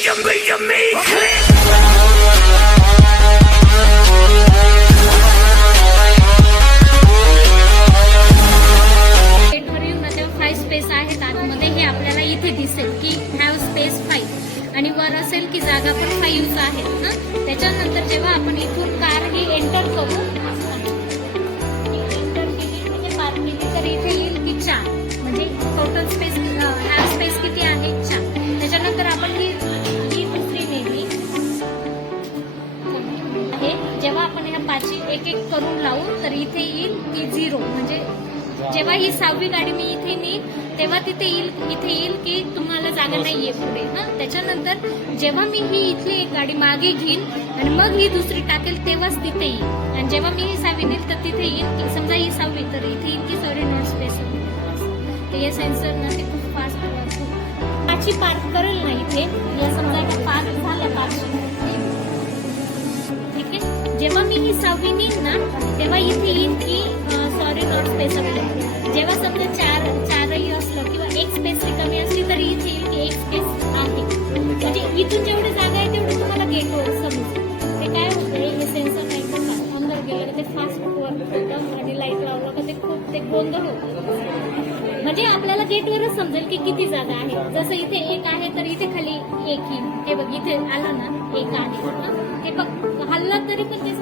Space आहेत आतमध्ये हे आपल्याला इथे दिसेल की हॅव स्पेस 5 आणि वर असेल की जागा पण 5 आहेत ना. त्याच्यानंतर जेव्हा आपण इथून कार ही एंटर करू, एंटर केली म्हणजे पार्क केली तर इथे येईल की 4 म्हणजे टोटल स्पेस हॅव स्पेस किती आहे 4. त्याच्यानंतर आपण ही दुसरी नेली आहे. जेव्हा आपण ह्या 5 एक एक करून लावू तर इथे येईल की 0 म्हणजे जेव्हा ही 6वी गाडी मी इथे नेईल तेव्हा इथे येईल की तुम्हाला जागा नाहीये पुढे ना. त्याच्यानंतर जेव्हा मी ही इथली एक गाडी मागे घेईन आणि मग ही दुसरी टाकेल तेव्हाच तिथे येईल. आणि जेव्हा मी ही 6वी नेईल तर तिथे येईल की समजा ही 6वी तर इथे येईल की सॉरी नॉट स्पेस. तर हे सेन्सर ना ते खूप फास्ट पाची पार्क करेल ना इथे. या समजा आता पार्क झाला 5 ठीक आहे. जेव्हा मी ही 6वी नेईल ना तेव्हा इथे येईल की सॉरी नॉट स्पेस अवेलेबल. जेव्हा समजा चारही असलं किंवा एक स्पेस कमी असली तरी इथे येईल की एक स्पेस आहे. म्हणजे इथून जेवढी जागा आहे तेवढं तुम्हाला गेटवर समजेल. ते काय होतं हे सेन्सर नाही का अंदर गेलं का ते फास्ट वर्क होतं आणि लाईट लावलं का ते खूप ते गोंधळ होतं. म्हणजे आपल्याला गेटवरच समजेल की किती जागा आहे. जसं इथे एक आहे तर इथे खाली एक येईल. हे बघ इथे आलं ना एक आहे हे बघ हल्ला तरी पण ते